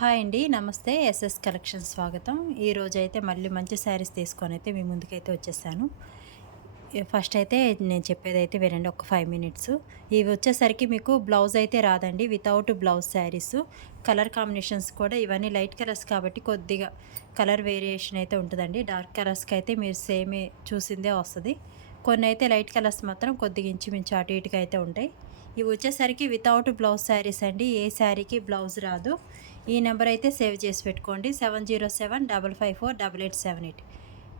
Hi అండి. నమస్తే. SS collection స్వాగతం. ఈరోజు అయితే మళ్ళీ మంచి శారీస్ తీసుకొని అయితే మీ ముందుకైతే వచ్చేసాను. ఫస్ట్ అయితే నేను చెప్పేదైతే వినండి ఒక 5 మినిట్స్. ఇవి వచ్చేసరికి మీకు బ్లౌజ్ అయితే రాదండి. Without blouse saris. Colour combinations కూడా ఇవన్నీ లైట్ కలర్స్ కాబట్టి కొద్దిగా కలర్ వేరియేషన్ అయితే ఉంటుందండి. డార్క్ కలర్స్కి అయితే మీరు సేమే చూసిందే వస్తుంది. కొన్ని అయితే లైట్ కలర్స్ మాత్రం కొద్దిగా ఇంచుమించు అటు ఇటుగా అయితే ఉంటాయి. ఇవి వచ్చేసరికి వితౌట్ బ్లౌజ్ శారీస్ అండి. ఏ శారీకి బ్లౌజ్ రాదు. ఈ నెంబర్ అయితే సేవ్ చేసి పెట్టుకోండి. 7075548878.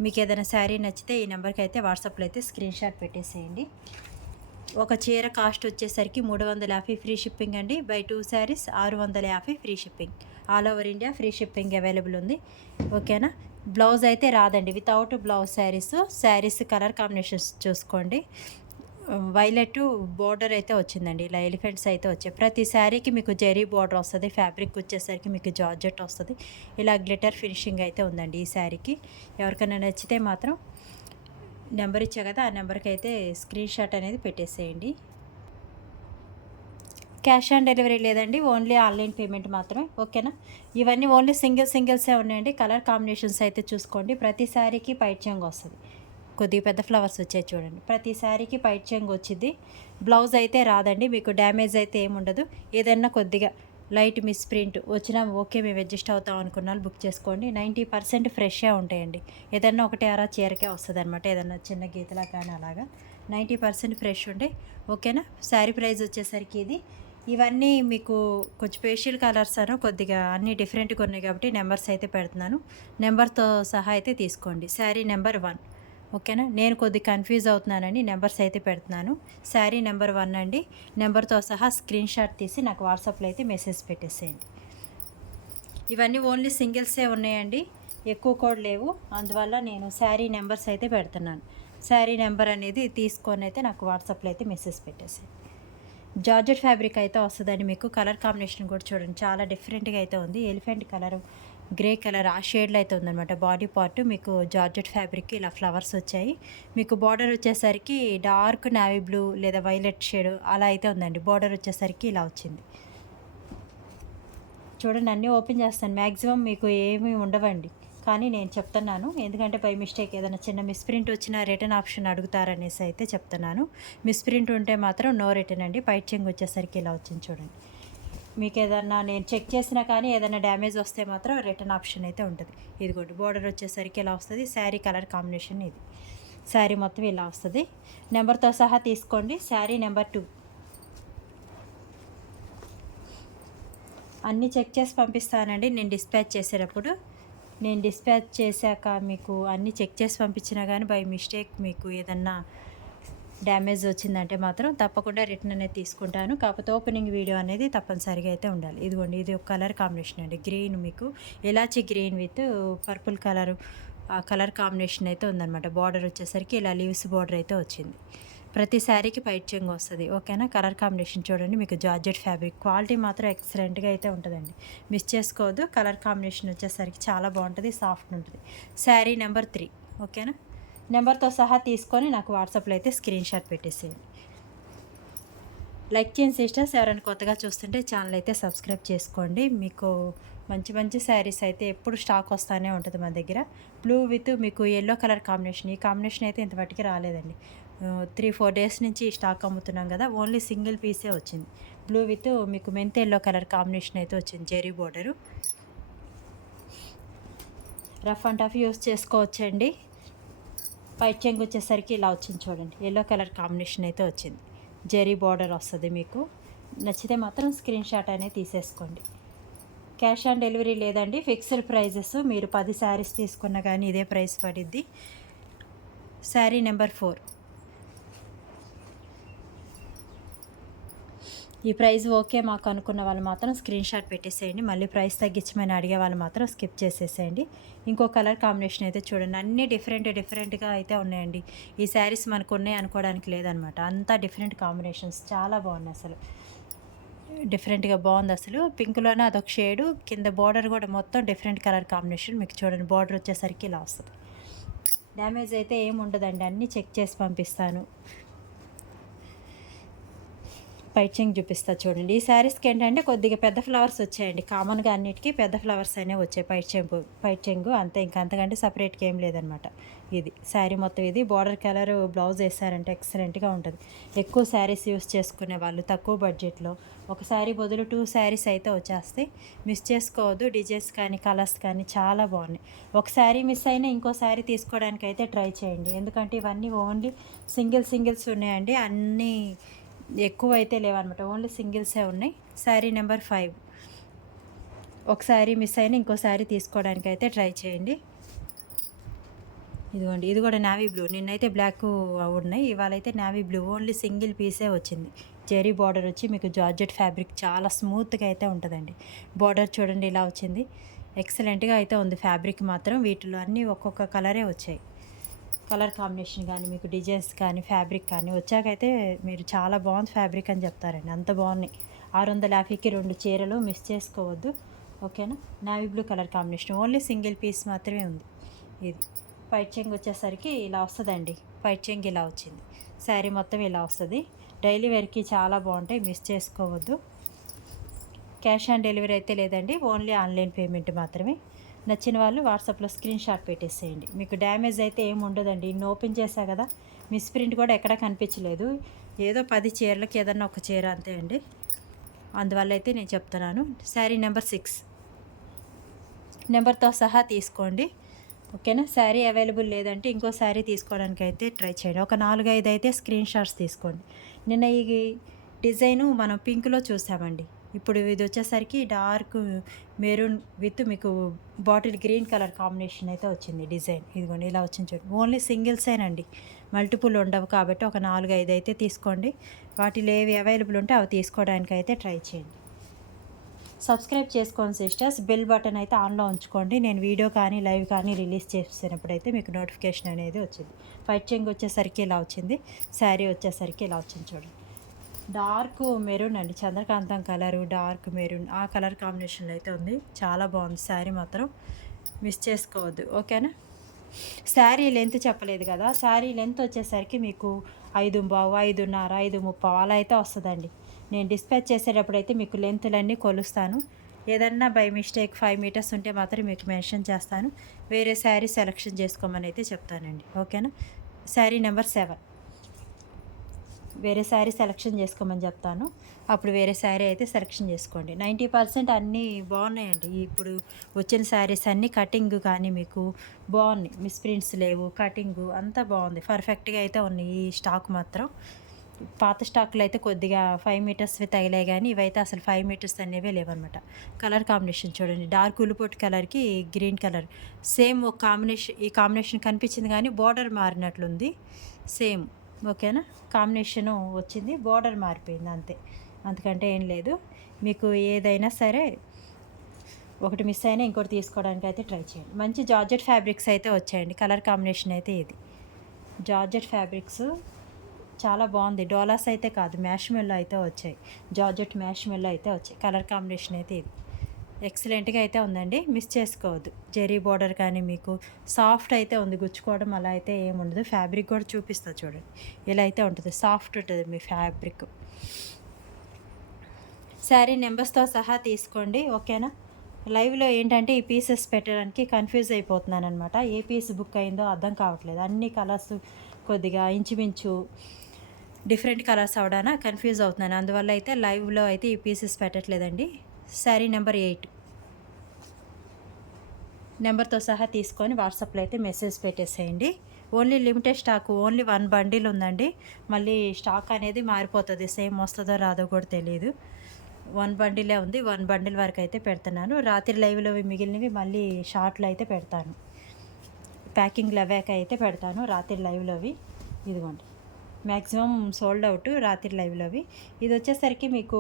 మీకు ఏదైనా శారీ నచ్చితే ఈ నెంబర్కి అయితే వాట్సాప్లో అయితే స్క్రీన్ షాట్ పెట్టేసేయండి. ఒక చీర కాస్ట్ వచ్చేసరికి 350 ఫ్రీ షిప్పింగ్ అండి. Buy 2 saris 650 free shipping. All over India free shipping available ఉంది. ఓకేనా. బ్లౌజ్ అయితే రాదండి. Without blouse saris colour combinations చూసుకోండి. వైలెట్ బోర్డర్ అయితే వచ్చిందండి. ఇలా ఎలిఫెంట్స్ అయితే వచ్చాయి. ప్రతి శారీకి మీకు జెరీ బోర్డర్ వస్తుంది. ఫ్యాబ్రిక్ వచ్చేసరికి మీకు జార్జెట్ వస్తుంది. ఇలా గ్లిటర్ ఫినిషింగ్ అయితే ఉందండి ఈ శారీకి. ఎవరికైనా నచ్చితే మాత్రం నెంబర్ ఇచ్చా కదా, ఆ నెంబర్కి అయితే స్క్రీన్ షాట్ అనేది పెట్టేసేయండి. క్యాష్ ఆన్ డెలివరీ లేదండి. ఓన్లీ ఆన్లైన్ పేమెంట్ మాత్రమే. ఓకేనా. ఇవన్నీ ఓన్లీ సింగిల్సే ఉన్నాయండి. కలర్ కాంబినేషన్స్ అయితే చూసుకోండి. ప్రతి శారీకి పైట్ చెంగు వస్తుంది. కొద్దిగా పెద్ద ఫ్లవర్స్ వచ్చాయి చూడండి. ప్రతి శారీకి పైట్ చెంగు వచ్చింది. బ్లౌజ్ అయితే రాదండి. మీకు డ్యామేజ్ అయితే ఏముండదు. ఏదైనా కొద్దిగా లైట్ మిస్ ప్రింట్ వచ్చినా ఓకే, మేము అడ్జస్ట్ అవుతాం అనుకున్న వాళ్ళు బుక్ చేసుకోండి. 90% ఫ్రెష్గా ఉంటాయండి. ఏదన్నా ఒకటి అరా చీరకే వస్తుంది అనమాట. ఏదన్నా చిన్న గీతలా కానీ అలాగా 90% ఫ్రెష్ ఉండే. ఓకేనా. శారీ ప్రైస్ వచ్చేసరికి ఇవన్నీ మీకు కొంచెం ఫేషియల్ కలర్స్ అను కొద్దిగా అన్నీ డిఫరెంట్గా ఉన్నాయి కాబట్టి నెంబర్స్ అయితే పెడుతున్నాను. నెంబర్తో సహా అయితే తీసుకోండి. Sari number 1. ఓకేనా. నేను కొద్దిగా కన్ఫ్యూజ్ అవుతున్నానండి. నెంబర్స్ అయితే పెడుతున్నాను. శారీ నెంబర్ 1 అండి. నెంబర్తో సహా స్క్రీన్ షాట్ తీసి నాకు వాట్సాప్లో అయితే మెసేజ్ పెట్టేసేయండి. ఇవన్నీ ఓన్లీ సింగిల్సే ఉన్నాయండి. ఎక్కువ కూడా లేవు. అందువల్ల నేను శారీ నెంబర్స్ అయితే పెడుతున్నాను. శారీ నెంబర్ అనేది తీసుకొని అయితే నాకు వాట్సాప్లో అయితే మెసేజ్ పెట్టేసేయండి. జార్జెట్ ఫ్యాబ్రిక్ అయితే వస్తుందండి. మీకు కలర్ కాంబినేషన్ కూడా చూడండి, చాలా డిఫరెంట్గా అయితే ఉంది. ఎలిఫెంట్ కలర్, గ్రే కలర్ ఆ షేడ్లో అయితే ఉందన్నమాట. బాడీ పార్ట్ మీకు జార్జెట్ ఫ్యాబ్రిక్ ఇలా ఫ్లవర్స్ వచ్చాయి. మీకు బార్డర్ వచ్చేసరికి డార్క్ నావీ బ్లూ లేదా వైలెట్ షేడ్ అలా అయితే ఉందండి. బార్డర్ వచ్చేసరికి ఇలా వచ్చింది చూడండి. అన్నీ ఓపెన్ చేస్తాను. మ్యాక్సిమం మీకు ఏమీ ఉండవండి, కానీ నేను చెప్తున్నాను ఎందుకంటే బై మిస్టేక్ ఏదైనా చిన్న మిస్ప్రింట్ వచ్చినా రిటర్న్ ఆప్షన్ అడుగుతారనేసి అయితే చెప్తున్నాను. మిస్ప్రింట్ ఉంటే మాత్రం నో రిటర్న్ అండి. పైట్ చెంగు వచ్చేసరికి ఇలా వచ్చింది చూడండి. మీకు ఏదన్నా నేను చెక్ చేసినా కానీ ఏదైనా డ్యామేజ్ వస్తే మాత్రం రిటర్న్ ఆప్షన్ అయితే ఉంటుంది. ఇదిగోండి బోర్డర్ వచ్చేసరికి ఇలా వస్తుంది. శారీ కలర్ కాంబినేషన్ ఇది. శారీ మొత్తం ఇలా వస్తుంది. నెంబర్తో సహా తీసుకోండి. Sari number 2. అన్నీ చెక్ చేసి పంపిస్తానండి నేను డిస్పాచ్ చేసేటప్పుడు. నేను డిస్పాచ్ చేశాక మీకు అన్నీ చెక్ చేసి పంపించినా కానీ బై మిస్టేక్ మీకు ఏదన్నా డ్యామేజ్ వచ్చిందంటే మాత్రం తప్పకుండా రిటర్న్ అనేది తీసుకుంటాను. కాకపోతే ఓపెనింగ్ వీడియో అనేది తప్పనిసరిగా అయితే ఉండాలి. ఇదిగోండి ఇది ఒక కలర్ కాంబినేషన్ అండి. గ్రీన్ మీకు elaichi green with purple colour ఆ కలర్ కాంబినేషన్ అయితే ఉందన్నమాట. బార్డర్ వచ్చేసరికి ఇలా లీవ్స్ బార్డర్ అయితే వచ్చింది. ప్రతి శారీకి పైట్ చెంగు వస్తుంది. ఓకేనా. కలర్ కాంబినేషన్ చూడండి. మీకు జార్జెట్ ఫ్యాబ్రిక్ క్వాలిటీ మాత్రం ఎక్సలెంట్గా అయితే ఉంటుందండి. మిస్ చేసుకోవద్దు. కలర్ కాంబినేషన్ వచ్చేసరికి చాలా బాగుంటుంది, సాఫ్ట్ ఉంటుంది. శారీ నెంబర్ 3. ఓకేనా. నెంబర్తో సహా తీసుకొని నాకు వాట్సాప్లో అయితే స్క్రీన్ షాట్ పెట్టేసేయండి. లైక్ చేయండి సిస్టర్స్. ఎవరైనా కొత్తగా చూస్తుంటే ఛానల్ అయితే సబ్స్క్రైబ్ చేసుకోండి. మీకు మంచి మంచి శారీస్ అయితే ఎప్పుడు స్టాక్ వస్తూనే ఉంటుంది మన దగ్గర. బ్లూ విత్ మీకు ఎల్లో కలర్ కాంబినేషన్. ఈ కాంబినేషన్ అయితే ఇంతవరకు రాలేదండి. 3-4 డేస్ నుంచి స్టాక్ అమ్ముతున్నాం కదా. ఓన్లీ సింగిల్ పీసే వచ్చింది. బ్లూ విత్ మీకు మెంత్ ఎల్లో కలర్ కాంబినేషన్ అయితే వచ్చింది. Zari border. Rough and tough use చేసుకోవచ్చండి. పైట్ చెంగు వచ్చేసరికి ఇలా వచ్చింది చూడండి. ఎల్లో కలర్ కాంబినేషన్ అయితే వచ్చింది. జెరీ బార్డర్ వస్తుంది. మీకు నచ్చితే మాత్రం స్క్రీన్ షాట్ అనేది తీసేసుకోండి. క్యాష్ ఆన్ డెలివరీ లేదండి. Fixed prices. మీరు 10 శారీస్ తీసుకున్నా కానీ ఇదే ప్రైస్ పడిద్ది. శారీ నెంబర్ 4. ఈ ప్రైస్ ఓకే మాకు అనుకున్న వాళ్ళు మాత్రం స్క్రీన్ షాట్ పెట్టేసేయండి. మళ్ళీ ప్రైస్ తగ్గించమని అడిగే వాళ్ళు మాత్రం స్కిప్ చేసేసేయండి. ఇంకో కలర్ కాంబినేషన్ అయితే చూడండి. అన్నీ డిఫరెంట్గా అయితే ఉన్నాయండి. ఈ శారీస్ మనకు ఉన్నాయి అనుకోవడానికి లేదనమాట. అంతా డిఫరెంట్ కాంబినేషన్స్ చాలా బాగున్నాయి. అసలు డిఫరెంట్గా బాగుంది. అసలు పింక్లోనే అదొక షేడు. కింద బార్డర్ కూడా మొత్తం డిఫరెంట్ కలర్ కాంబినేషన్. మీకు చూడండి బార్డర్ వచ్చేసరికి ఇలా వస్తుంది. డ్యామేజ్ అయితే ఏమి ఉండదండి. అన్నీ చెక్ చేసి పంపిస్తాను. పైచింగ్ చూపిస్తా చూడండి. ఈ శారీస్కి ఏంటంటే కొద్దిగా పెద్ద ఫ్లవర్స్ వచ్చాయండి. కామన్గా అన్నిటికీ పెద్ద ఫ్లవర్స్ అనేవి వచ్చాయి. పైచెంగు అంతే, ఇంకా అంతకంటే సపరేట్గా ఏం లేదనమాట. ఇది శారీ మొత్తం ఇది బార్డర్ కలర్ బ్లౌజ్ వేసారంటే ఎక్సలెంట్గా ఉంటుంది. ఎక్కువ శారీస్ యూస్ చేసుకునే వాళ్ళు తక్కువ బడ్జెట్లో ఒక శారీ బదులు 2 శారీస్ అయితే వచ్చేస్తాయి. మిస్ చేసుకోవద్దు. డిజైన్స్ కానీ కలర్స్ కానీ చాలా బాగున్నాయి. ఒక శారీ మిస్ అయినా ఇంకో శారీ తీసుకోవడానికి అయితే ట్రై చేయండి. ఎందుకంటే ఇవన్నీ ఓన్లీ సింగిల్స్ ఉన్నాయండి. అన్నీ ఎక్కువ అయితే లేవన్నమాట. ఓన్లీ సింగిల్సే ఉన్నాయి. శారీ నెంబర్ 5. ఒక శారీ మిస్ అయినా ఇంకో శారీ తీసుకోవడానికి అయితే ట్రై చేయండి. ఇదిగోండి, ఇది కూడా నావీ బ్లూ. నిన్నైతే బ్లాక్ ఉన్నాయి, ఇవాళ అయితే నావీ బ్లూ. ఓన్లీ సింగిల్ పీసే వచ్చింది. జెరీ బార్డర్ వచ్చి మీకు జార్జెట్ ఫ్యాబ్రిక్ చాలా స్మూత్గా అయితే ఉంటుందండి. బార్డర్ చూడండి ఇలా వచ్చింది. ఎక్సలెంట్గా అయితే ఉంది ఫ్యాబ్రిక్ మాత్రం. వీటిలో అన్నీ ఒక్కొక్క కలరే వచ్చాయి. కలర్ కాంబినేషన్ కానీ మీకు డిజైన్స్ కానీ ఫ్యాబ్రిక్ కానీ వచ్చాకైతే మీరు చాలా బాగుంది ఫ్యాబ్రిక్ అని చెప్తారండి. అంత బాగున్నాయి. 650కి 2 చీరలు మిస్ చేసుకోవద్దు. ఓకేనా. Navy blue colour combination. Only single piece మాత్రమే ఉంది. ఇది పైట్ చెంగు వచ్చేసరికి ఇలా వస్తుందండి. పైట్ చెంగు ఇలా వచ్చింది. శారీ మొత్తం ఇలా వస్తుంది. డైలీ వేర్కి చాలా బాగుంటాయి, మిస్ చేసుకోవద్దు. క్యాష్ ఆన్ డెలివరీ అయితే లేదండి, ఓన్లీ ఆన్లైన్ పేమెంట్ మాత్రమే. నచ్చిన వాళ్ళు వాట్సాప్లో స్క్రీన్ షాట్ పెట్టేసేయండి. మీకు డ్యామేజ్ అయితే ఏమి ఉండదండి. ఇన్ని ఓపెన్ చేశా కదా, మిస్ ప్రింట్ కూడా ఎక్కడా కనిపించలేదు. ఏదో 10 చీరలకి ఏదన్నా ఒక చీర అంతే అండి. అందువల్ల అయితే నేను చెప్తున్నాను. శారీ నెంబర్ 6 నెంబర్తో సహా తీసుకోండి. ఓకేనా. శారీ అవైలబుల్ లేదంటే ఇంకో శారీ తీసుకోవడానికి అయితే ట్రై చేయండి. ఒక 4-5 అయితే స్క్రీన్ షాట్స్ తీసుకోండి. నిన్న ఈ డిజైను మనం పింక్లో చూసామండి. ఇప్పుడు ఇది వచ్చేసరికి డార్క్ మెరూన్ విత్ మీకు బాటిల్ గ్రీన్ కలర్ కాంబినేషన్ అయితే వచ్చింది డిజైన్. ఇదిగోండి ఇలా వచ్చింది చూడండి. ఓన్లీ సింగిల్సేనండి, మల్టిపుల్ ఉండవు కాబట్టి ఒక 4-5 అయితే తీసుకోండి. వాటిలో ఏవి అవైలబుల్ ఉంటే అవి తీసుకోవడానికి అయితే ట్రై చేయండి. సబ్స్క్రైబ్ చేసుకోండి సిస్టర్స్. బెల్ బటన్ అయితే ఆన్లో ఉంచుకోండి. నేను వీడియో కానీ లైవ్ కానీ రిలీజ్ చేసినప్పుడు అయితే మీకు నోటిఫికేషన్ అనేది వచ్చింది. ఫైట్ చెంగ్ వచ్చేసరికి ఇలా వచ్చింది. శారీ వచ్చేసరికి ఇలా వచ్చింది చూడండి. డార్క్ మెరూన్ అండి, చంద్రకాంతం కలరు డార్క్ మెరూన్ ఆ కలర్ కాంబినేషన్లో అయితే ఉంది. చాలా బాగుంది శారీ మాత్రం, మిస్ చేసుకోవద్దు. ఓకేనా. శారీ లెంత్ చెప్పలేదు కదా. శారీ లెంత్ వచ్చేసరికి మీకు 5:15, 5:30, 5:30 అలా అయితే వస్తుందండి. నేను డిస్పాచ్ చేసేటప్పుడు అయితే మీకు లెంత్లన్నీ కొలుస్తాను. ఏదన్నా బై మిస్టేక్ 5 మీటర్స్ ఉంటే మాత్రం మీకు మెన్షన్ చేస్తాను. వేరే శారీ సెలెక్షన్ చేసుకోమని అయితే చెప్తానండి. ఓకేనా. శారీ నెంబర్ 7 వేరే శారీ సెలెక్షన్ చేసుకోమని చెప్తాను. అప్పుడు వేరే శారీ అయితే సెలెక్షన్ చేసుకోండి. 90% అన్నీ బాగున్నాయండి. ఇప్పుడు వచ్చిన శారీస్ అన్నీ కటింగ్ కానీ మీకు బాగున్నాయి. మిస్ప్రింట్స్ లేవు, కటింగు అంతా బాగుంది. పర్ఫెక్ట్గా అయితే ఉన్నాయి. ఈ స్టాక్ మాత్రం పాత స్టాక్లో అయితే కొద్దిగా 5 మీటర్స్వి తగిలాయి, కానీ ఇవైతే అసలు 5 మీటర్స్ అనేవే లేవన్నమాట. కలర్ కాంబినేషన్ చూడండి. డార్క్ ఉల్లిపొట్టు కలర్కి గ్రీన్ కలర్ సేమ్ ఒక కాంబినేషన్. ఈ కాంబినేషన్ కనిపించింది కానీ బార్డర్ మారినట్లుంది. సేమ్ ఓకేనా. కాంబినేషను వచ్చింది, బార్డర్ మారిపోయింది అంతే, అంతకంటే ఏం లేదు. మీకు ఏదైనా సరే ఒకటి మిస్ అయినా ఇంకోటి తీసుకోవడానికి అయితే ట్రై చేయండి. మంచి జార్జెట్ ఫ్యాబ్రిక్స్ అయితే వచ్చాయండి. కలర్ కాంబినేషన్ అయితే ఇది జార్జెట్ ఫ్యాబ్రిక్స్ చాలా బాగుంది. డోలాస్ అయితే కాదు, మ్యాష్మెల్లో అయితే వచ్చాయి. జార్జెట్ మ్యాష్మెల్లో అయితే వచ్చాయి. కలర్ కాంబినేషన్ అయితే ఇది ఎక్సలెంట్గా అయితే ఉందండి, మిస్ చేసుకోవద్దు. జెరీ బార్డర్ కానీ మీకు సాఫ్ట్ అయితే ఉంది, గుచ్చుకోవడం అలా అయితే ఏముండదు. ఫ్యాబ్రిక్ కూడా చూపిస్తా చూడండి. ఇలా అయితే ఉంటుంది, సాఫ్ట్ ఉంటుంది మీ ఫ్యాబ్రిక్. శారీ నెంబర్స్తో సహా తీసుకోండి. ఓకేనా. లైవ్లో ఏంటంటే ఈ పీసెస్ పెట్టడానికి కన్ఫ్యూజ్ అయిపోతున్నాను అనమాట. ఏ పీస్ బుక్ అయిందో అర్థం కావట్లేదు. అన్ని కలర్స్ కొద్దిగా ఇంచుమించు డిఫరెంట్ కలర్స్ అవడాన కన్ఫ్యూజ్ అవుతున్నాను. అందువల్ల అయితే లైవ్లో అయితే ఈ పీసెస్ పెట్టట్లేదండి. శారీ నెంబర్ 8 నెంబర్తో సహా తీసుకొని వాట్సాప్లో అయితే మెసేజ్ పెట్టేసేయండి. Only limited stock, only 1 bundle ఉందండి. మళ్ళీ స్టాక్ అనేది మారిపోతుంది, సేమ్ వస్తుందో రాదో కూడా తెలియదు. 1 బండిలే ఉంది. 1 బండిల్ వరకు అయితే పెడుతున్నాను. రాత్రి లైవ్లో మిగిలినవి మళ్ళీ షార్ట్లో అయితే పెడతాను. ప్యాకింగ్లు అవ్వాక అయితే పెడతాను రాత్రి లైవ్లోవి. ఇదిగోండి, మ్యాక్సిమం సోల్డ్ అవుట్ రాత్రి లైవ్లోవి. ఇది వచ్చేసరికి మీకు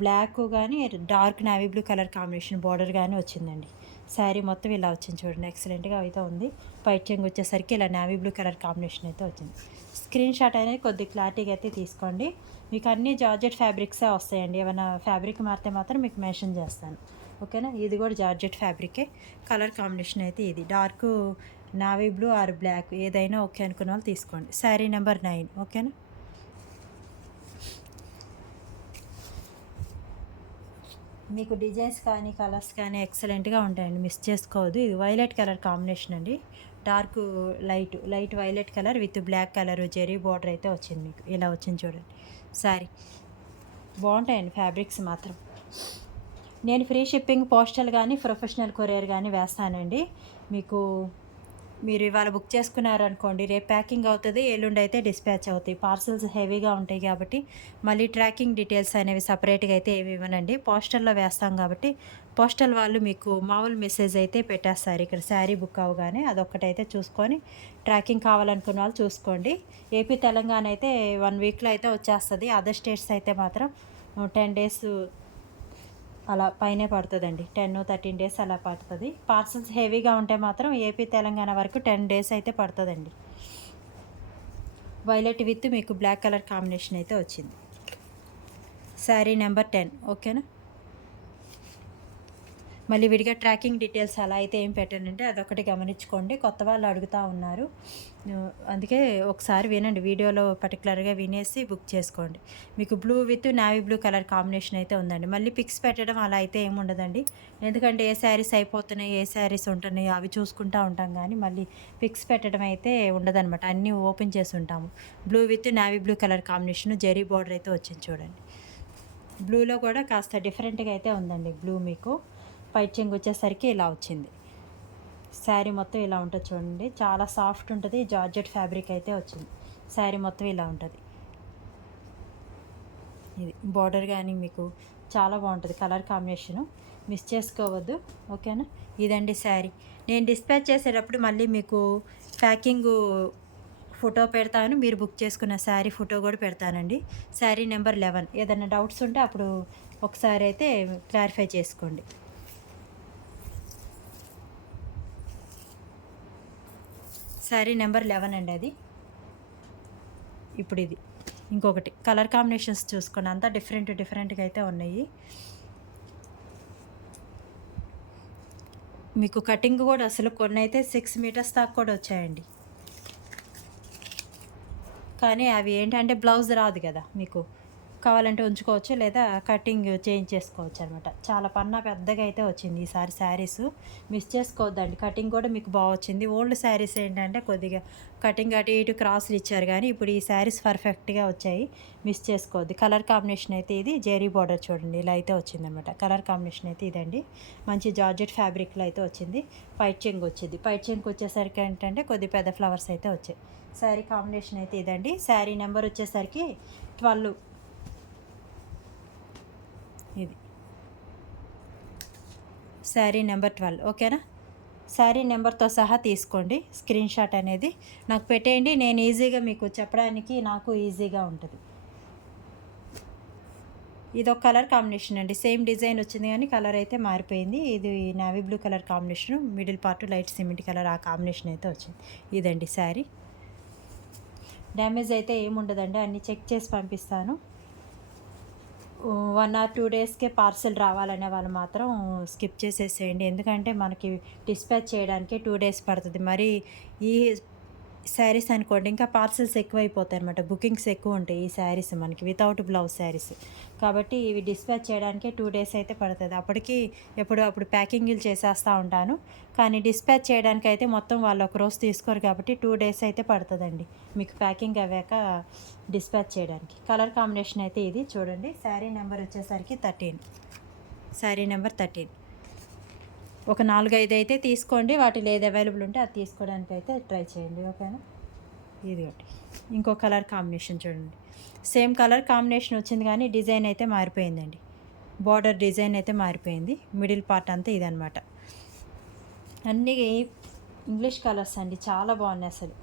బ్లాక్ కానీ dark navy blue colour combination border కానీ వచ్చిందండి. శారీ మొత్తం ఇలా వచ్చింది చూడండి, ఎక్సలెంట్గా అయితే ఉంది. పైట్ చెంగు వచ్చేసరికి ఇలా నావీ బ్లూ కలర్ కాంబినేషన్ అయితే వచ్చింది. స్క్రీన్ షాట్ అనేది కొద్ది క్లారిటీగా అయితే తీసుకోండి. మీకు అన్ని జార్జెట్ ఫ్యాబ్రిక్సే వస్తాయండి. ఏమైనా ఫ్యాబ్రిక్ మారితే మాత్రం మీకు మెన్షన్ చేస్తాను. ఓకేనా. ఇది కూడా జార్జెట్ ఫ్యాబ్రికే. కలర్ కాంబినేషన్ అయితే ఇది dark navy blue or black ఏదైనా ఓకే అనుకున్న వాళ్ళు తీసుకోండి. Sari number 9. ఓకేనా. మీకు డిజైన్స్ కానీ కలర్స్ కానీ ఎక్సలెంట్గా ఉంటాయండి, మిస్ చేసుకోవద్దు. ఇది వైలెట్ కలర్ కాంబినేషన్ అండి, dark light violet colour with black colour zari border అయితే వచ్చింది. మీకు ఇలా వచ్చింది చూడండి సారీ. బాగుంటాయండి ఫ్యాబ్రిక్స్ మాత్రం. నేను ఫ్రీ షిప్పింగ్ పోస్టల్ కానీ ప్రొఫెషనల్ కొరియర్ కానీ వేస్తానండి. మీరు ఇవాళ బుక్ చేసుకున్నారనుకోండి, రేపు ప్యాకింగ్ అవుతుంది, ఎల్లుండి అయితే డిస్పాచ్ అవుతాయి. పార్సల్స్ హెవీగా ఉంటాయి కాబట్టి మళ్ళీ ట్రాకింగ్ డీటెయిల్స్ అనేవి సపరేట్గా అయితే ఏమి ఇవ్వనండి. పోస్టల్లో వేస్తాం కాబట్టి పోస్టల్ వాళ్ళు మీకు మామూలు మెసేజ్ అయితే పెట్టేస్తారు. ఇక్కడ శారీ బుక్ అవగానే అదొక్కటైతే చూసుకొని ట్రాకింగ్ కావాలనుకున్న వాళ్ళు చూసుకోండి. ఏపీ తెలంగాణ అయితే 1 వీక్లో అయితే వచ్చేస్తుంది. అదర్ స్టేట్స్ అయితే మాత్రం 10 డేస్ అలా పైనే పడుతుందండి. 10-13 డేస్ అలా పడుతుంది. పార్సల్స్ హెవీగా ఉంటే మాత్రం ఏపీ తెలంగాణ వరకు 10 డేస్ అయితే పడుతుందండి. వైలెట్ విత్ మీకు బ్లాక్ కలర్ కాంబినేషన్ అయితే వచ్చింది. శారీ నెంబర్ 10 ఓకేనా. మళ్ళీ విడిగా ట్రాకింగ్ డీటెయిల్స్ అలా అయితే ఏం పెట్టానంటే అదొకటి గమనించుకోండి. కొత్త వాళ్ళు అడుగుతూ ఉన్నారు, అందుకే ఒకసారి వినండి, వీడియోలో పర్టికులర్గా వినేసి బుక్ చేసుకోండి. మీకు blue with navy blue colour combination అయితే ఉందండి. మళ్ళీ పిక్స్ పెట్టడం అలా అయితే ఏమి ఉండదండి, ఎందుకంటే ఏ శారీస్ అయిపోతున్నాయి, ఏ శారీస్ ఉంటున్నాయి అవి చూసుకుంటూ ఉంటాం, కానీ మళ్ళీ పిక్స్ పెట్టడం అయితే ఉండదన్నమాట. అన్నీ ఓపెన్ చేసి ఉంటాము. Blue with navy blue colour combination zari border అయితే వచ్చింది చూడండి. బ్లూలో కూడా కాస్త డిఫరెంట్గా అయితే ఉందండి. బ్లూ మీకు పైట్ చెంగు వచ్చేసరికి ఇలా వచ్చింది. శారీ మొత్తం ఇలా ఉంటుంది చూడండి, చాలా సాఫ్ట్ ఉంటుంది. జార్జెట్ ఫ్యాబ్రిక్ అయితే వచ్చింది. శారీ మొత్తం ఇలా ఉంటుంది. ఇది బార్డర్ కానీ మీకు చాలా బాగుంటుంది. కలర్ కాంబినేషను మిస్ చేసుకోవద్దు ఓకేనా. ఇదండి శారీ. నేను డిస్పాచ్ చేసేటప్పుడు మళ్ళీ మీకు ప్యాకింగ్ ఫోటో పెడతాను, మీరు బుక్ చేసుకున్న శారీ ఫోటో కూడా పెడతానండి. శారీ నెంబర్ 11. ఏదైనా డౌట్స్ ఉంటే అప్పుడు ఒకసారి అయితే క్లారిఫై చేసుకోండి. శారీ నెంబర్ 11 అండి అది. ఇప్పుడు ఇది ఇంకొకటి కలర్ కాంబినేషన్స్ చూసుకోండి, అంతా డిఫరెంట్గా అయితే ఉన్నాయి. మీకు కటింగ్ కూడా అసలు కొన్ని అయితే 6 మీటర్స్ దాకా కూడా వచ్చాయండి. కానీ అవి ఏంటంటే బ్లౌజ్ రాదు కదా, మీకు కావాలంటే ఉంచుకోవచ్చు, లేదా కటింగ్ చేంజ్ చేసుకోవచ్చు అనమాట. చాలా పన్నా పెద్దగా అయితే వచ్చింది ఈసారి శారీస్, మిస్ చేసుకోవద్దండి. కటింగ్ కూడా మీకు బాగా వచ్చింది. ఓల్డ్ శారీస్ ఏంటంటే కొద్దిగా కటింగ్ అటు ఇటు క్రాస్లు ఇచ్చారు, కానీ ఇప్పుడు ఈ శారీస్ పర్ఫెక్ట్గా వచ్చాయి, మిస్ చేసుకోవద్దు. కలర్ కాంబినేషన్ అయితే ఇది జెరీ బార్డర్ చూడండి ఇలా అయితే వచ్చిందనమాట. కలర్ కాంబినేషన్ అయితే ఇదండి. మంచి జార్జెట్ ఫ్యాబ్రిక్లో అయితే వచ్చింది. పైట్ చెంగు వచ్చింది. పైట్ చెంగు వచ్చేసరికి ఏంటంటే కొద్ది పెద్ద ఫ్లవర్స్ అయితే వచ్చాయి. శారీ కాంబినేషన్ అయితే ఇదండి. శారీ నెంబర్ వచ్చేసరికి 12. ఇది శారీ నెంబర్ 12 ఓకేనా. శారీ నెంబర్తో సహా తీసుకోండి స్క్రీన్ షాట్ అనేది నాకు పెట్టేయండి. నేను ఈజీగా మీకు చెప్పడానికి నాకు ఈజీగా ఉంటుంది. ఇది ఒక కలర్ కాంబినేషన్ అండి, సేమ్ డిజైన్ వచ్చింది కానీ కలర్ అయితే మారిపోయింది. ఇది navy blue colour combination, middle part light cement colour ఆ కాంబినేషన్ అయితే వచ్చింది. ఇదండి శారీ. డ్యామేజ్ అయితే ఏముండదండి, అన్నీ చెక్ చేసి పంపిస్తాను. 1 or 2 డేస్కే పార్సెల్ రావాలనే వాళ్ళు మాత్రం స్కిప్ చేసేసేయండి, ఎందుకంటే మనకి డిస్పాచ్ చేయడానికి 2 డేస్ పడుతుంది. మరి ఈ శారీస్ అనుకోండి ఇంకా పార్సెల్స్ ఎక్కువైపోతాయి అనమాట, బుకింగ్స్ ఎక్కువ ఉంటాయి ఈ శారీస్ మనకి వితౌట్ బ్లౌజ్ శారీస్. కాబట్టి ఇవి డిస్పాచ్ చేయడానికే 2 డేస్ అయితే పడుతుంది. అప్పటికి అప్పుడు ప్యాకింగ్లు చేసేస్తూ ఉంటాను, కానీ డిస్పాచ్ చేయడానికి అయితే మొత్తం వాళ్ళు ఒక రోజు తీసుకోరు కాబట్టి 2 డేస్ అయితే పడుతుందండి మీకు ప్యాకింగ్ అవ్వాక డిస్పాచ్ చేయడానికి. కలర్ కాంబినేషన్ అయితే ఇది చూడండి. శారీ నెంబర్ వచ్చేసరికి 13. శారీ నెంబర్ 13. ఒక 4-5 అయితే తీసుకోండి, వాటిలో ఏది అవైలబుల్ ఉంటే అది తీసుకోవడానికి అయితే ట్రై చేయండి ఓకేనా. ఇది ఒకటి. ఇంకో కలర్ కాంబినేషన్ చూడండి, సేమ్ కలర్ కాంబినేషన్ వచ్చింది కానీ డిజైన్ అయితే మారిపోయిందండి. బార్డర్ డిజైన్ అయితే మారిపోయింది. మిడిల్ పార్ట్ అంతా ఇదనమాట. అన్నీ ఇంగ్లీష్ కలర్స్ అండి, చాలా బాగున్నాయి అసలు.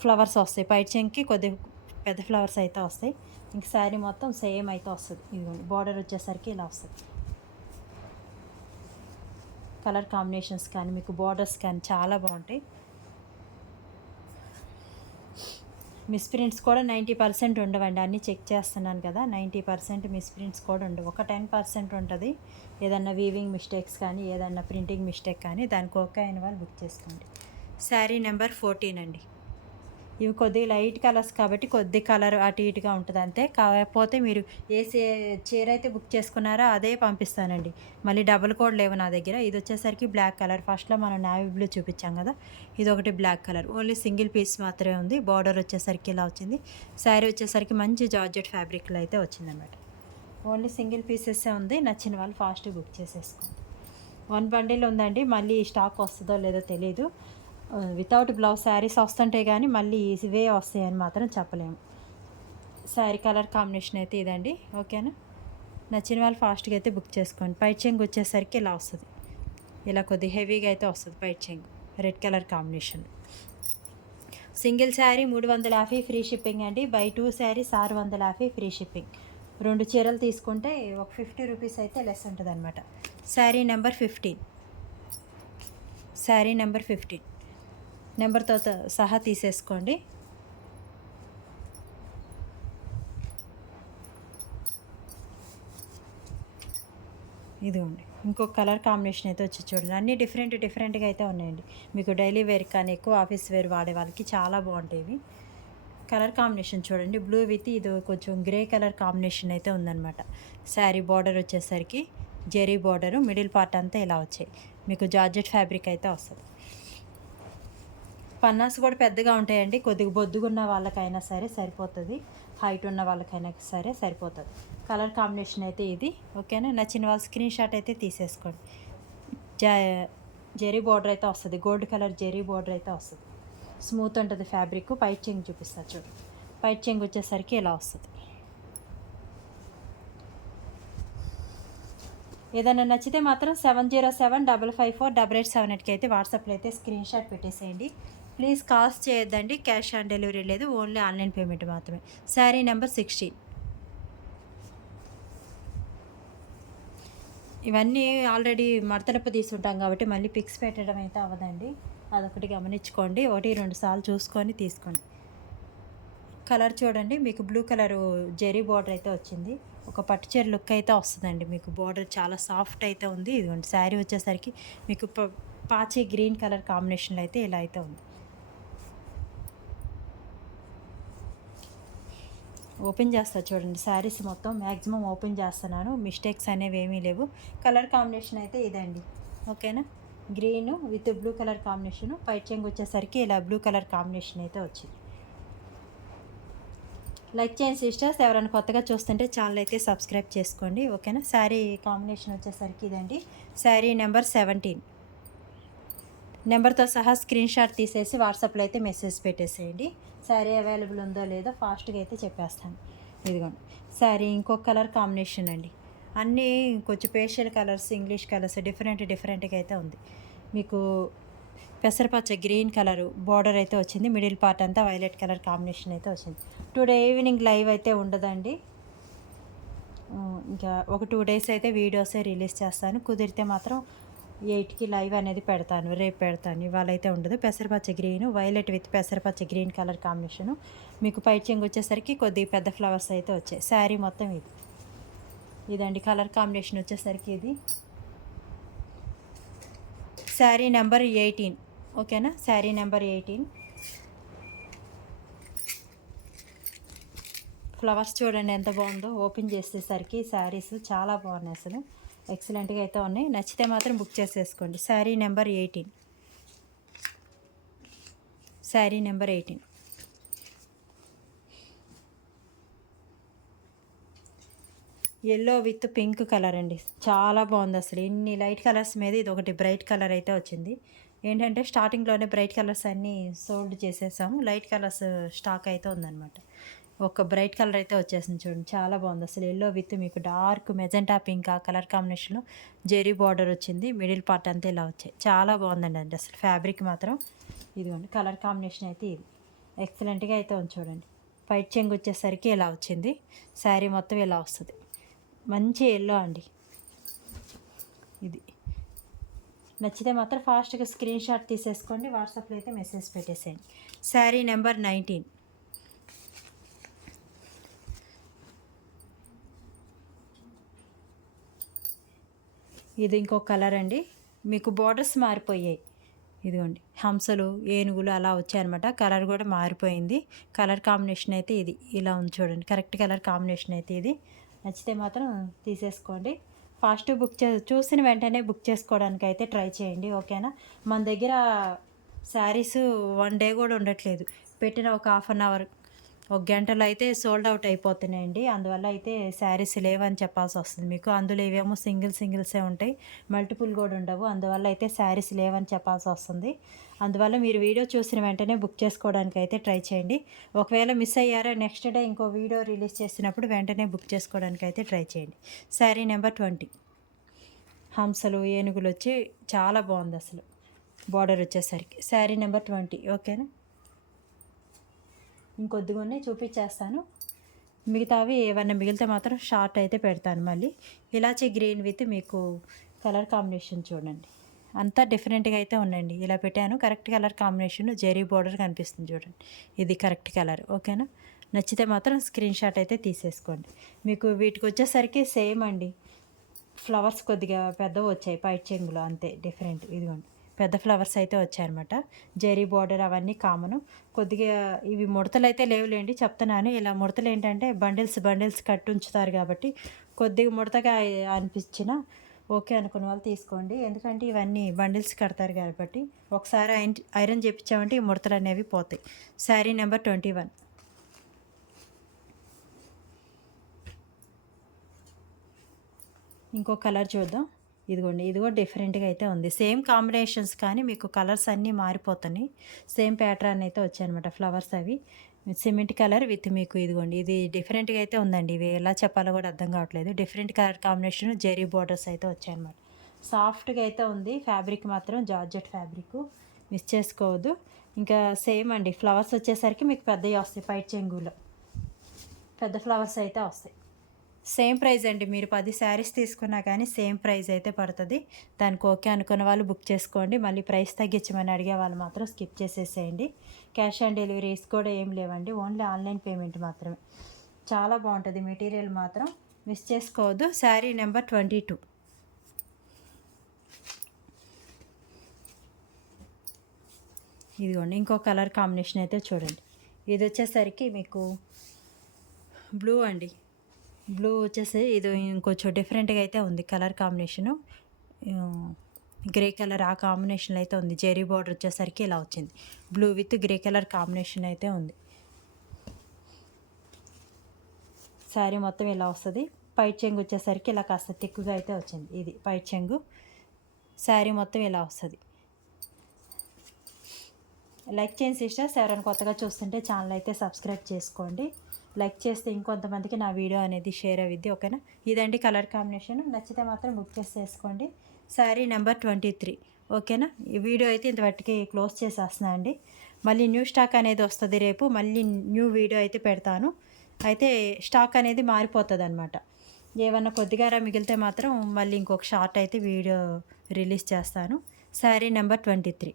ఫ్లవర్స్ వస్తాయి పైట్ చెంకి, కొద్దిగా పెద్ద ఫ్లవర్స్ అయితే వస్తాయి. ఇంక శారీ మొత్తం సేమ్ అయితే వస్తుంది. ఇదిగోండి బార్డర్ వచ్చేసరికి ఇలా వస్తుంది. కలర్ కాంబినేషన్స్ కానీ మీకు బార్డర్స్ కానీ చాలా బాగుంటాయి. మిస్ప్రింట్స్ కూడా 90% ఉండవండి, అన్నీ చెక్ చేస్తున్నాను కదా. 90% మిస్ప్రింట్స్ కూడా ఉండవు, ఒక 10% ఉంటుంది. ఏదన్నా వీవింగ్ మిస్టేక్స్ కానీ ఏదన్నా ప్రింటింగ్ మిస్టేక్ కానీ, దానికి ఓకే అయిన వాళ్ళు బుక్ చేసుకోండి. శారీ నెంబర్ 14 అండి. ఇవి కొద్దిగా లైట్ కలర్స్ కాబట్టి కొద్ది కలర్ అటు ఇటుగా ఉంటుంది అంతే. కాకపోతే మీరు ఏ చీర అయితే బుక్ చేసుకున్నారో అదే పంపిస్తానండి. మళ్ళీ డబుల్ కోడ్ లేవు నా దగ్గర. ఇది వచ్చేసరికి బ్లాక్ కలర్. ఫస్ట్‌లో మనం నేవీ బ్లూ చూపించాం కదా, ఇదొకటి black colour. Only single piece మాత్రమే ఉంది. బార్డర్ వచ్చేసరికి ఇలా వచ్చింది. శారీ వచ్చేసరికి మంచి జార్జెట్ ఫ్యాబ్రిక్లో అయితే వచ్చిందన్నమాట. ఓన్లీ సింగిల్ పీసెస్సే ఉంది. నచ్చిన వాళ్ళు ఫాస్ట్గా బుక్ చేసేసుకోండి. 1 బండిల్ ఉందండి. మళ్ళీ స్టాక్ వస్తుందో లేదో తెలీదు. వితౌట్ బ్లౌజ్ శారీస్ వస్తుంటాయి కానీ మళ్ళీ ఇవే వస్తాయని మాత్రం చెప్పలేము. శారీ కలర్ కాంబినేషన్ అయితే ఇదండి. ఓకేనా? నచ్చిన వాళ్ళు ఫాస్ట్గా అయితే బుక్ చేసుకోండి. పైట్ చెంగు వచ్చేసరికి ఇలా వస్తుంది. ఇలా కొద్దిగా హెవీగా అయితే వస్తుంది పైట్ చెంగు, red colour combination. Single sari 350 free shipping అండి. Buy 2 saris 650 free shipping. 2 చీరలు తీసుకుంటే ఒక 50 రూపీస్ అయితే లెస్ ఉంటుంది అనమాట. శారీ నెంబర్ 15, శారీ నెంబర్ 15 నెంబర్తో సహా తీసేసుకోండి. ఇదిగోండి ఇంకొక కలర్ కాంబినేషన్ అయితే వచ్చి చూడండి. అన్నీ డిఫరెంట్గా అయితే ఉన్నాయండి. మీకు డైలీ వేర్ కానీ ఎక్కువ ఆఫీస్ వేర్ వాడే వాళ్ళకి చాలా బాగుంటాయి. కలర్ కాంబినేషన్ చూడండి. బ్లూ విత్ ఇది కొంచెం గ్రే కలర్ కాంబినేషన్ అయితే ఉందన్నమాట. శారీ బార్డర్ వచ్చేసరికి జెరీ బార్డరు, మిడిల్ పార్ట్ అంతా ఇలా వచ్చాయి. మీకు జార్జెట్ ఫ్యాబ్రిక్ అయితే వస్తుంది. పన్నాస్ కూడా పెద్దగా ఉంటాయండి. కొద్దిగా బొద్దుగున్న వాళ్ళకైనా సరే సరిపోతుంది, హైట్ ఉన్న వాళ్ళకైనా సరే సరిపోతుంది. కలర్ కాంబినేషన్ అయితే ఇది. ఓకేనా? నచ్చిన వాళ్ళు స్క్రీన్ షాట్ అయితే తీసేసుకోండి. జెరీ బార్డర్ అయితే వస్తుంది. గోల్డ్ కలర్ జెరీ బార్డర్ అయితే వస్తుంది. స్మూత్ ఉంటుంది ఫ్యాబ్రిక్. పైట్ చెంగు చూపిస్తారు చూడండి. పైట్ చెంగు వచ్చేసరికి ఇలా వస్తుంది. ఏదైనా నచ్చితే మాత్రం 7075548878కి అయితే వాట్సాప్లో అయితే స్క్రీన్ షాట్ పెట్టేసేయండి. ప్లీజ్ కాల్స్ చేయొద్దండి. క్యాష్ ఆన్ డెలివరీ లేదు. ఓన్లీ ఆన్లైన్ పేమెంట్ మాత్రమే. శారీ నెంబర్ 16. ఇవన్నీ ఆల్రెడీ మడతలపు తీసుంటాం కాబట్టి మళ్ళీ పిక్స్ పెట్టడం అయితే అవ్వదండి. అదొకటి గమనించుకోండి. 1-2 సార్లు చూసుకొని తీసుకోండి. కలర్ చూడండి. మీకు బ్లూ కలరు జెరీ బార్డర్ అయితే వచ్చింది. ఒక పట్టు చీర లుక్ అయితే వస్తుందండి. మీకు బార్డర్ చాలా సాఫ్ట్ అయితే ఉంది. ఇదిగోండి శారీ వచ్చేసరికి మీకు పాచి గ్రీన్ కలర్ కాంబినేషన్లో అయితే ఇలా అయితే ఉంది. ఓపెన్ చేస్తా చూడండి. శారీస్ మొత్తం మ్యాక్సిమం ఓపెన్ చేస్తున్నాను. మిస్టేక్స్ అనేవి ఏమీ లేవు. కలర్ కాంబినేషన్ అయితే ఇదండి. ఓకేనా? Green with blue colour combination. పైట్ చెంగు వచ్చేసరికి ఇలా బ్లూ కలర్ కాంబినేషన్ అయితే వచ్చింది. లైక్ చేయండి సిస్టర్స్. ఎవరైనా కొత్తగా చూస్తుంటే ఛానల్ అయితే సబ్స్క్రైబ్ చేసుకోండి. ఓకేనా? శారీ కాంబినేషన్ వచ్చేసరికి ఇదండి. శారీ నెంబర్ 17 నెంబర్తో సహా స్క్రీన్ షాట్ తీసేసి వాట్సాప్లో అయితే మెసేజ్ పెట్టేసేయండి. శారీ అవైలబుల్ ఉందో లేదో ఫాస్ట్గా అయితే చెప్పేస్తాను. ఇదిగోండి శారీ ఇంకొక కలర్ కాంబినేషన్ అండి. అన్నీ కొంచెం పేషియల్ కలర్స్, ఇంగ్లీష్ కలర్స్ డిఫరెంట్గా అయితే ఉంది. మీకు పెసరపచ్చ గ్రీన్ కలరు బార్డర్ అయితే వచ్చింది. మిడిల్ పార్ట్ అంతా వైలెట్ కలర్ కాంబినేషన్ అయితే వచ్చింది. టుడే ఈవినింగ్ లైవ్ అయితే ఉండదండి. ఇంకా ఒక 2 డేస్ అయితే వీడియోసే రిలీజ్ చేస్తాను. కుదిరితే మాత్రం 8కి లైవ్ అనేది పెడతాను. రేపు పెడతాను. ఇవాళ అయితే ఉండదు. పెసరపచ్చ గ్రీను, వైలెట్ విత్ పెసరపచ్చ గ్రీన్ కలర్ కాంబినేషను. మీకు పైట్ చెంగు వచ్చేసరికి కొద్దిగా పెద్ద ఫ్లవర్స్ అయితే వచ్చాయి. శారీ మొత్తం ఇదండి కలర్ కాంబినేషన్ వచ్చేసరికి ఇది. శారీ నెంబర్ 18. ఓకేనా? శారీ నెంబర్ 18. ఫ్లవర్స్ చూడండి ఎంత బాగుందో. ఓపెన్ చేసేసరికి శారీస్ చాలా బాగున్నాయి. అసలు ఎక్సలెంట్గా అయితే ఉన్నాయి. నచ్చితే మాత్రం బుక్ చేసేసుకోండి. Sari number 18. Sari number 18. Yellow with pink colour అండి. చాలా బాగుంది అసలు. ఇన్ని లైట్ కలర్స్ మీద ఇది ఒకటి బ్రైట్ కలర్ అయితే వచ్చింది. ఏంటంటే స్టార్టింగ్లోనే బ్రైట్ కలర్స్ అన్నీ సోల్డ్ చేసేసాము. లైట్ కలర్స్ స్టాక్ అయితే ఉందన్నమాట. ఒక బ్రైట్ కలర్ అయితే వచ్చేసింది చూడండి. చాలా బాగుంది అసలు. ఎల్లో విత్ మీకు డార్క్ మెజెంటా పింక్ ఆ కలర్ కాంబినేషన్లో జెరీ బార్డర్ వచ్చింది. మిడిల్ పార్ట్ అంతా ఇలా వచ్చాయి. చాలా బాగుందండి అసలు ఫ్యాబ్రిక్ మాత్రం. ఇదిగోండి కలర్ కాంబినేషన్ అయితే ఇది ఎక్సలెంట్గా అయితే ఉంది చూడండి. పైట్ చెంగు వచ్చేసరికి ఇలా వచ్చింది. శారీ మొత్తం ఇలా వస్తుంది. మంచి ఎల్లో అండి ఇది. నచ్చితే మాత్రం ఫాస్ట్గా స్క్రీన్ షాట్ తీసేసుకోండి. వాట్సాప్లో అయితే మెసేజ్ పెట్టేసేయండి. శారీ నెంబర్ 19. ఇది ఇంకో కలర్ అండి. మీకు బార్డర్స్ మారిపోయాయి. ఇదిగోండి హంసలు ఏనుగులు అలా వచ్చాయన్నమాట. కలర్ కూడా మారిపోయింది. కలర్ కాంబినేషన్ అయితే ఇది ఇలా ఉంది చూడండి. కరెక్ట్ కలర్ కాంబినేషన్ అయితే ఇది. నచ్చితే మాత్రం తీసేసుకోండి. ఫాస్ట్ చూసిన వెంటనే బుక్ చేసుకోవడానికి అయితే ట్రై చేయండి. ఓకేనా. మన దగ్గర శారీస్ 1 డే కూడా ఉండట్లేదు. పెట్టిన ఒక హాఫ్ అన్ అవర్ ఒక గంటలో అయితే సోల్డ్ అవుట్ అయిపోతున్నాయండి. అందువల్ల అయితే శారీస్ లేవని చెప్పాల్సి వస్తుంది మీకు. అందులో ఇవేమో సింగిల్సే ఉంటాయి, మల్టిపుల్ కూడా ఉండవు. అందువల్ల అయితే శారీస్ లేవని చెప్పాల్సి వస్తుంది. అందువల్ల మీరు వీడియో చూసిన వెంటనే బుక్ చేసుకోవడానికి అయితే ట్రై చేయండి. ఒకవేళ మిస్ అయ్యారా నెక్స్ట్ డే ఇంకో వీడియో రిలీజ్ చేసినప్పుడు వెంటనే బుక్ చేసుకోవడానికి అయితే ట్రై చేయండి. శారీ నెంబర్ 20 హంసలు ఏనుగులు వచ్చి చాలా బాగుంది అసలు బార్డర్ వచ్చేసరికి. శారీ నెంబర్ 20 ఓకేనా. ఇంకొద్దిగానే చూపించేస్తాను. మిగతావి ఏమన్నా మిగిలితే మాత్రం షార్ట్ అయితే పెడతాను మళ్ళీ. ఇలాచీ గ్రీన్ విత్ మీకు కలర్ కాంబినేషన్ చూడండి. అంతా డిఫరెంట్గా అయితే ఉండండి. ఇలా పెట్టాను. Correct colour combination zari border కనిపిస్తుంది చూడండి. ఇది కరెక్ట్ కలర్ ఓకేనా. నచ్చితే మాత్రం స్క్రీన్ షాట్ అయితే తీసేసుకోండి. మీకు వీటికి వచ్చేసరికి సేమ్ అండి. ఫ్లవర్స్ కొద్దిగా పెద్దవి వచ్చాయి పైట్ చెంగులో, అంతే డిఫరెంట్. ఇదిగోండి పెద్ద ఫ్లవర్స్ అయితే వచ్చాయన్నమాట. జెరీ బార్డర్ అవన్నీ కామను. కొద్దిగా ఇవి ముడతలు అయితే లేవులేండి చెప్తున్నాను. ఇలా ముడతలు ఏంటంటే బండిల్స్ కట్టి ఉంచుతారు కాబట్టి కొద్దిగా ముడతగా అనిపించిన ఓకే అనుకున్న వాళ్ళు తీసుకోండి. ఎందుకంటే ఇవన్నీ బండిల్స్ కడతారు కాబట్టి ఒకసారి ఐరన్ చేయించామంటే ఈ ముడతలు అనేవి పోతాయి. శారీ నెంబర్ 21 ఇంకో కలర్ చూద్దాం. ఇదిగోండి ఇది కూడా డిఫరెంట్గా అయితే ఉంది. సేమ్ కాంబినేషన్స్ కానీ మీకు కలర్స్ అన్నీ మారిపోతున్నాయి. సేమ్ ప్యాటర్న్ అయితే వచ్చాయన్నమాట. ఫ్లవర్స్ అవి సిమెంట్ కలర్ విత్ మీకు ఇదిగోండి ఇది డిఫరెంట్గా అయితే ఉందండి. ఇవి ఎలా చెప్పాలో కూడా అర్థం కావట్లేదు. Different colour combination zari borders అయితే వచ్చాయన్నమాట. సాఫ్ట్గా అయితే ఉంది. ఫ్యాబ్రిక్ మాత్రం జార్జెట్ ఫ్యాబ్రిక్, మిస్ చేసుకోవద్దు. ఇంకా సేమ్ అండి. ఫ్లవర్స్ వచ్చేసరికి మీకు పెద్దవి వస్తాయి. పైట్ చెంగులో పెద్ద ఫ్లవర్స్ అయితే వస్తాయి. సేమ్ ప్రైస్ అండి. మీరు 10 శారీస్ తీసుకున్నా కానీ సేమ్ ప్రైస్ అయితే పడుతుంది. దానికి ఓకే అనుకున్న వాళ్ళు బుక్ చేసుకోండి. మళ్ళీ ప్రైస్ తగ్గించమని అడిగే వాళ్ళు మాత్రం స్కిప్ చేసేసేయండి. క్యాష్ ఆన్ డెలివరీస్ కూడా ఏం లేవండి. ఓన్లీ ఆన్లైన్ పేమెంట్ మాత్రమే. చాలా బాగుంటుంది మెటీరియల్ మాత్రం, మిస్ చేసుకోవద్దు. శారీ నెంబర్ 22 ఇదిగోండి ఇంకో కలర్ కాంబినేషన్ అయితే చూడండి. ఇది వచ్చేసరికి మీకు బ్లూ అండి. బ్లూ వచ్చేసి ఇది ఇంకొంచెం డిఫరెంట్గా అయితే ఉంది. కలర్ కాంబినేషను గ్రే కలర్ ఆ కాంబినేషన్లో అయితే ఉంది. జెరీ బార్డర్ వచ్చేసరికి ఇలా వచ్చింది. Blue with grey colour combination అయితే ఉంది. శారీ మొత్తం ఇలా వస్తుంది. పైట్ చెంగు వచ్చేసరికి ఇలా కాస్త తిక్కుగా అయితే వచ్చింది. ఇది పైట్ చెంగు. శారీ మొత్తం ఇలా వస్తుంది. లైక్ చేయండి సిస్టర్స్. ఎవరైనా కొత్తగా చూస్తుంటే ఛానల్ అయితే సబ్స్క్రైబ్ చేసుకోండి. లైక్ చేస్తే ఇంకొంతమందికి నా వీడియో అనేది షేర్ అయ్యిద్ది. ఓకేనా. ఇదండి కలర్ కాంబినేషన్. నచ్చితే మాత్రం బుక్ చేసేసుకోండి. శారీ నెంబర్ 23 ఓకేనా. ఈ వీడియో అయితే ఇంతవరకు క్లోజ్ చేసేస్తున్నా అండి. మళ్ళీ న్యూ స్టాక్ అనేది వస్తుంది రేపు. మళ్ళీ న్యూ వీడియో అయితే పెడతాను. అయితే స్టాక్ అనేది మారిపోతుంది అనమాట. ఏమన్నా కొద్దిగా మిగిలితే మాత్రం మళ్ళీ ఇంకొక షార్ట్ అయితే వీడియో రిలీజ్ చేస్తాను. శారీ నెంబర్ 23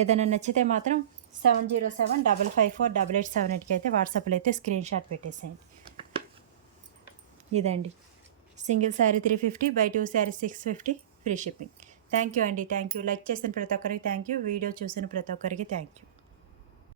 ఏదైనా నచ్చితే మాత్రం 7075548878కి అయితే వాట్సాప్లో అయితే స్క్రీన్ షాట్ పెట్టేసేయండి. ఇదండి single sari 350, buy 2 sari 650 free shipping. Thank you అండి. Thank you. లైక్ చేసిన ప్రతి ఒక్కరికి థ్యాంక్ యూ. వీడియో చూసిన ప్రతి ఒక్కరికి థ్యాంక్ యూ.